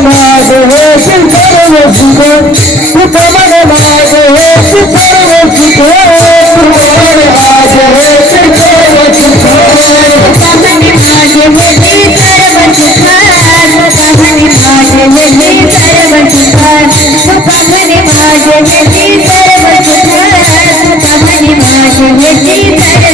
माझे सर्व सुख तुझ्यावर माझे सर्व सुख तुझ्यावर माझे सर्व सुख कहाणी माझे होती सर्व सुख कहाणी माझे होती सर्व सुख कहाणी माझे होती सर्व सुख कहाणी माझे होती सर्व